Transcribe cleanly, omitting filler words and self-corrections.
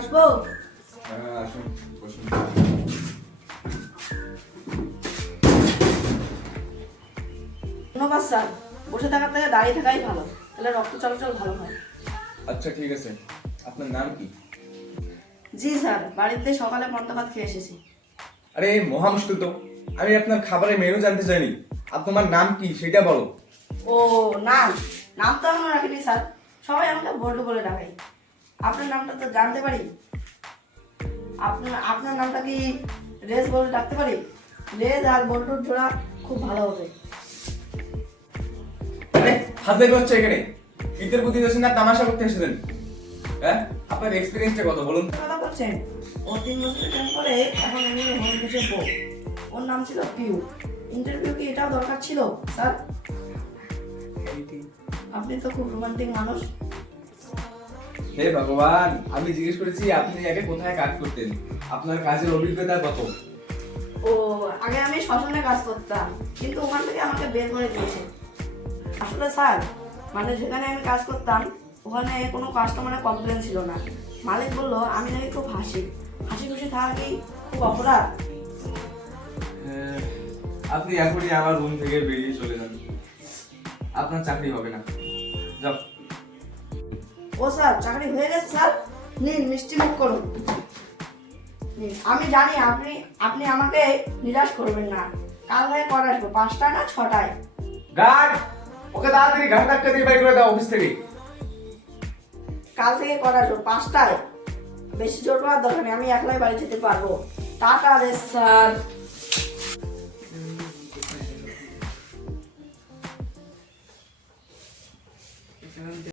আসবো? হ্যাঁ আসুন, বসুন। ধন্যবাদ স্যার। বসে থাকার থেকে দাঁড়িয়ে থাকাই ভালো, তাহলে রক্ত চলাচল ভালো হয়। আচ্ছা ঠিক আছে, আপনার নাম কি? জি স্যার, বাড়িতে সকালে পন্তা ভাত খেয়ে এসেছি। আরে মহা মুশকিল তো, আমি আপনার খাবারের মেনু জানতে চাইনি। আপনার নাম কি সেটা বলো। ও নাম, নাম তো এখনো রাখিনি স্যার, সবাই আমাকে বল্টু বলে ডাকে। আপনার নামটা তো জানতে পারি? আপনার আপনার নামটা কি রেস বলে ডাকতে পারি? রেস আর বল্টুর জোড়া খুব ভালো হবে। আরে হাত দেখে হচ্ছে এখানে ঈদের প্রতি দেশেন না তামাশা করতে এসেছেন? হ্যাঁ, আপনার এক্সপিরিয়েন্সটা কত বলুন। কথা বলছেন? ও 3 বছর ট্রেন করে এখন আমি হোম মিসের বউ। ওর নাম ছিল পিউ। ইন্টারভিউ কি এটাও দরকার ছিল স্যার? আপনি তো খুব রোমান্টিক মানুষ। হে ভগবান, আমি জিজ্ঞেস করেছি আপনি আগে কোথায় কাজ করতেন, আপনার কাজের অভিজ্ঞতা কত? ও আগে আমি শ্মশানে কাজ করতাম, কিন্তু ওখান থেকে আমাকে বের করে দিয়েছে। আসলে স্যার, মানে যেখানে আমি কাজ করতাম ওখানে কোনো কাস্টমারের কমপ্লেন ছিল না। মালিক বলল আমি নাকি খুব হাসি খুশি থাকা কি খুব অপরাধ? আপনি এখনই আমার রুম থেকে বেরিয়ে চলে যান, আপনার চাকরি হবে না। যাও। ও স্যার, চাকরি হয়ে গেছে স্যার। নিন মিষ্টি মুখ করুন। নিন, আমি জানি আপনি আপনি আমাকে নিরাশ করবেন না। কাল থেকে কর আসবো 5টায় না 6টায়। গার্ড, ওকে তাড়াতাড়ি ঘাট ধাক্কা দিয়ে বাইর করে দাও অফিস থেকে। কাল থেকে কর আসবো 5টায়। বেশি জোর করার দরকার নেই, আমি একলাই বাড়ি যেতে পারবো। টাটা রে স্যার।